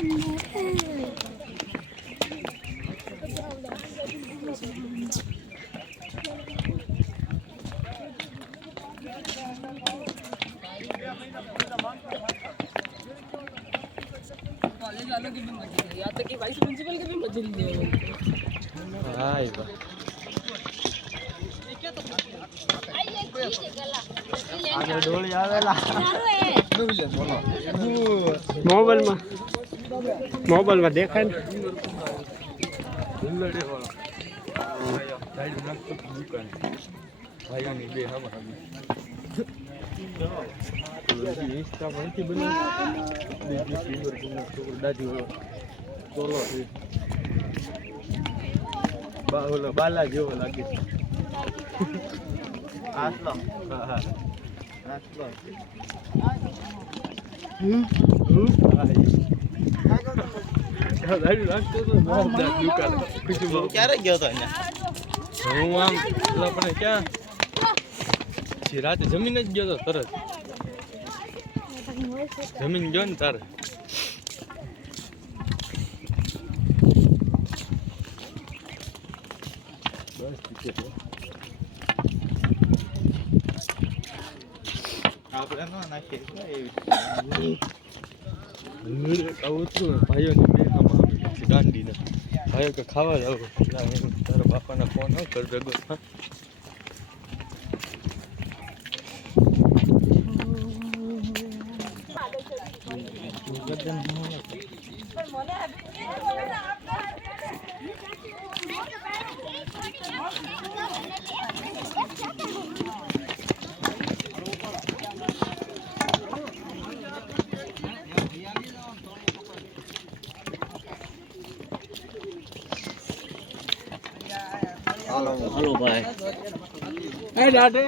College वालों की भी मजबूरी है, यहाँ तक कि वाइस प्रिंसिपल की भी मजबूरी है। हाय बा आगे डोली आवेला મોબાઈલ માં દેખાય ને ઉલ્લડે વાળો સાઈડ નાખતો દુકાન ભાઈઓની બે હવા હવી ઇન્સ્ટા પરથી બની ફિંગર છોકરો દાદી વાળો તોલો છે ઓલો બાલા જેવો લાગે આસલો હા હા આસલો ક્યારે ગયો હતો હું આમ આપણે ક્યાં રાતે જમીન જ ગયો હતો તરત જમીન ગયો ને તારે આપણે ના નાખીએ આવું છું ભાઈઓને બે આમાં દાંડીને ભાઈઓ કે ખાવા જાવ તારા બાપાના ફોન આવ કર ભેગો हेलो भाई એ દાદે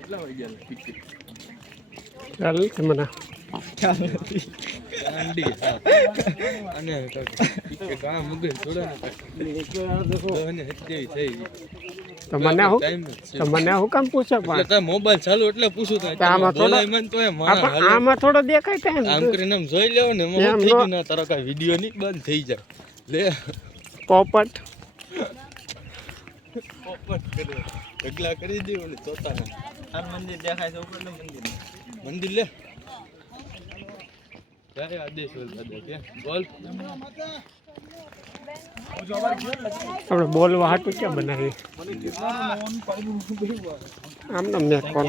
કેટલા વાગ્યા ટિકિટ ચાલ કે મને દાંડી અને ગામ મુગલ છોડે ને થઈ તો મને હું કામ પૂછે પણ મોબાઈલ ચાલુ એટલે પૂછું આમાં થોડો દેખાય થાય આમ કરીને આમ જોઈ લેવો ને એમાં થઈ ગયું ને તારો કઈ વિડીયો નહીં બંધ થઈ જાય લે પોપટ ઢગલા કરી દેવું ને ચોથાને આ મંદિર દેખાય છે ઉપર મંદિર લે ક્યારે આદેશ દાદા કે બોલ આપણે બોલવા હાટું ક્યાં બનાવી આમ નામ મેં કોણ